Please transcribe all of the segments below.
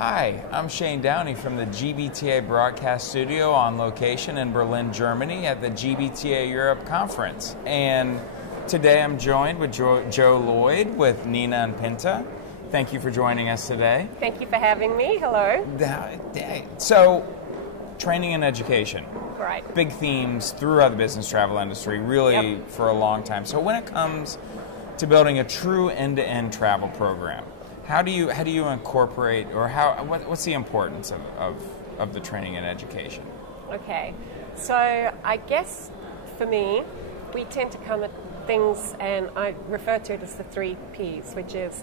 Hi, I'm Shane Downey from the GBTA broadcast studio on location in Berlin, Germany at the GBTA Europe conference. And today I'm joined with Joe Lloyd with Nina and Pinta. Thank you for joining us today. Thank you for having me. Hello. So, training and education. Right. Big themes throughout the business travel industry, really for a long time. So when it comes to building a true end-to-end travel program, how do you incorporate, or what's the importance of the training and education? Okay, so I guess for me, we tend to come at things, and I refer to it as the 3 Ps, which is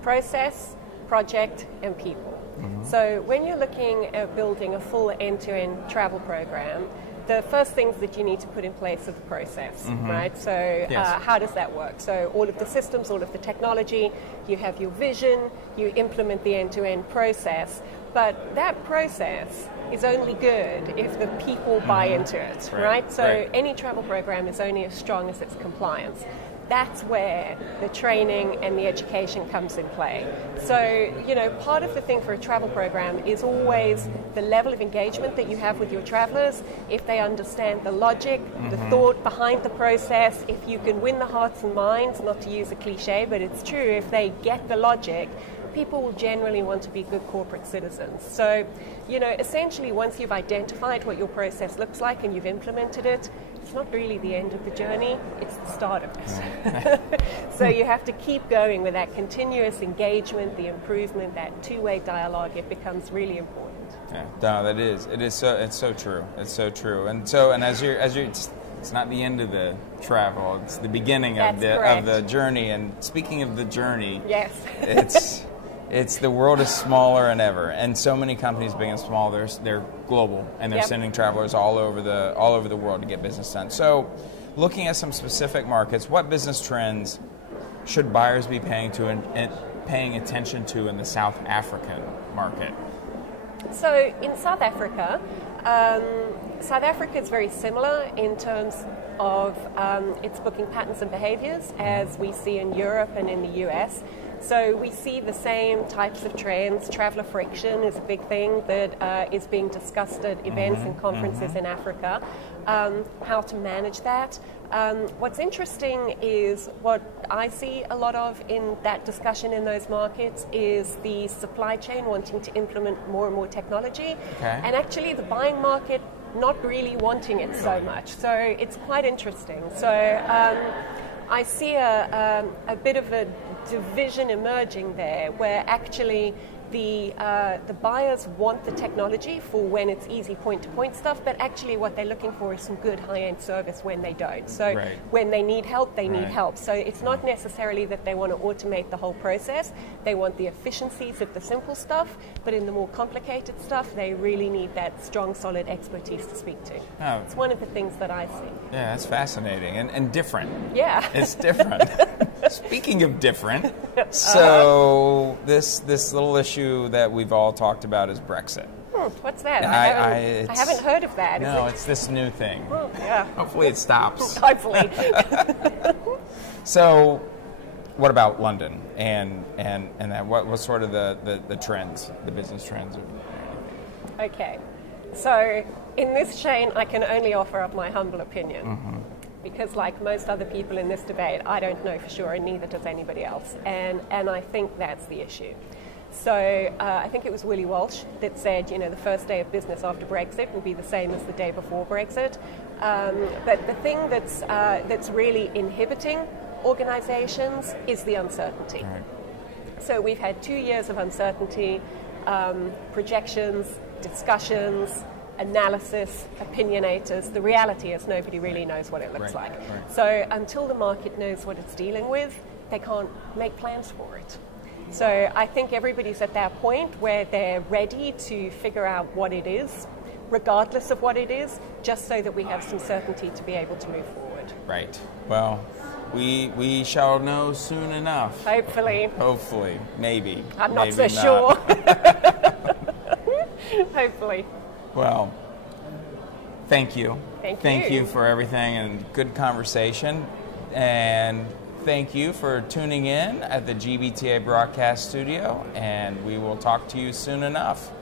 process, project, and people. Mm-hmm. So when you're looking at building a full end-to-end travel program, the first things that you need to put in place are the process, mm-hmm. right? So yes. How does that work? So all of the systems, all of the technology, you have your vision, you implement the end-to-end process, but that process is only good if the people buy into it, right? So any travel program is only as strong as its compliance. That's where the training and the education comes in play. So, part of the thing for a travel program is always the level of engagement that you have with your travelers. If they understand the logic, mm-hmm. the thought behind the process, if you can win the hearts and minds, not to use a cliche, but it's true, if they get the logic, people will generally want to be good corporate citizens. So, essentially once you've identified what your process looks like and you've implemented it, it's not really the end of the journey, it's the start of it. So you have to keep going with that continuous engagement, the improvement, that two-way dialogue. It becomes really important. Yeah, no, that is. It's so true. It's so true. And as you're it's not the end of the travel, it's the beginning of the journey. And speaking of the journey, yes. It's the world is smaller than ever, and so many companies, big and small, they're global, and they're sending travelers all over the world to get business done. So, looking at some specific markets, what business trends should buyers be paying attention to in the South African market? So, in South Africa is very similar in terms of its booking patterns and behaviors as we see in Europe and in the US. So we see the same types of trends. Traveler friction is a big thing that is being discussed at events and conferences in Africa. How to manage that. What's interesting is what I see a lot of in that discussion in those markets is the supply chain wanting to implement more and more technology, and actually the buying market not really wanting it so much. So it's quite interesting. So I see a bit of a division emerging there, where actually the buyers want the technology for when it's easy point-to-point stuff, but actually what they're looking for is some good high-end service when they don't. So when they need help, they need help. So it's not necessarily that they want to automate the whole process. They want the efficiencies of the simple stuff, but in the more complicated stuff, they really need that strong, solid expertise to speak to. Oh. It's one of the things that I see. Yeah, that's fascinating and different. Yeah. It's different. Speaking of different, so this little issue that we've all talked about is Brexit. What's that? I haven't heard of that. No, it's this new thing. Oh, yeah. Hopefully it stops. Hopefully. So, what about London and that? What's sort of the trends, the business trends? Okay, so in this chain, I can only offer up my humble opinion. Mm-hmm. Because like most other people in this debate, I don't know for sure, and neither does anybody else. And I think that's the issue. So I think it was Willie Walsh that said, the first day of business after Brexit will be the same as the day before Brexit. But the thing that's really inhibiting organizations is the uncertainty. Right. So we've had 2 years of uncertainty, projections, discussions, analysis, opinionators. The reality is nobody really knows what it looks like. Right. So until the market knows what it's dealing with, they can't make plans for it. So I think everybody's at that point where they're ready to figure out what it is, regardless of what it is, just so that we have some certainty to be able to move forward. Right. Well, we shall know soon enough. Hopefully. Hopefully. Maybe. I'm not so sure. Hopefully. Well, thank you. Thank you. Thank you for everything and good conversation. And thank you for tuning in at the GBTA Broadcast Studio, and we will talk to you soon enough.